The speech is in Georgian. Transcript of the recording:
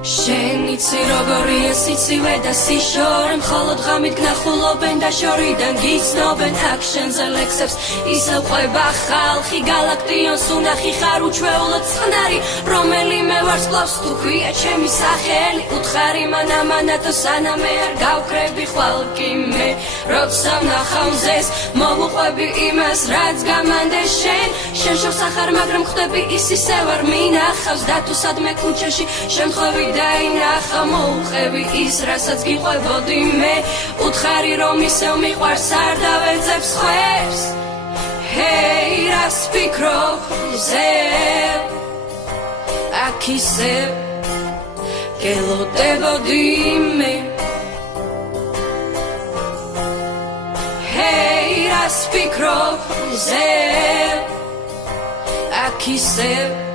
შენიცი როგორია სიცივე და სიშორე მხოლოდ ღამით გნახულობენ და შორიდან გიცნობენ აქ შენზე ლექსებს ისევ ყვება ხალხი გალაქტიონს უნახი ხარ უჩვეულოდ წყნარი რომელიმე ვარსკვლავს თუ ქვია ჩემი სახელი უთხარი მანამანათო სანამე არ გავკრები ხვალკი მე როცა ვნახავ მზეს მოვუყვები იმას რაც გამანდეს შენ შეხარ მაგრამ ხვდები ის ისევ არ მინახავს და თუ სადმე ქუჩაში შემთხვევი დაინახა მოუყევი ის რასაც გიყვებოდი მე უთხარი რომ ისევ მიყვარს არ დავეძებს ხვებს ჰეი რას ფიქრობ ზევ აქ ისევ გელოდებოდი მე ჰეი რას ფიქრობ ზევ აქ ისევ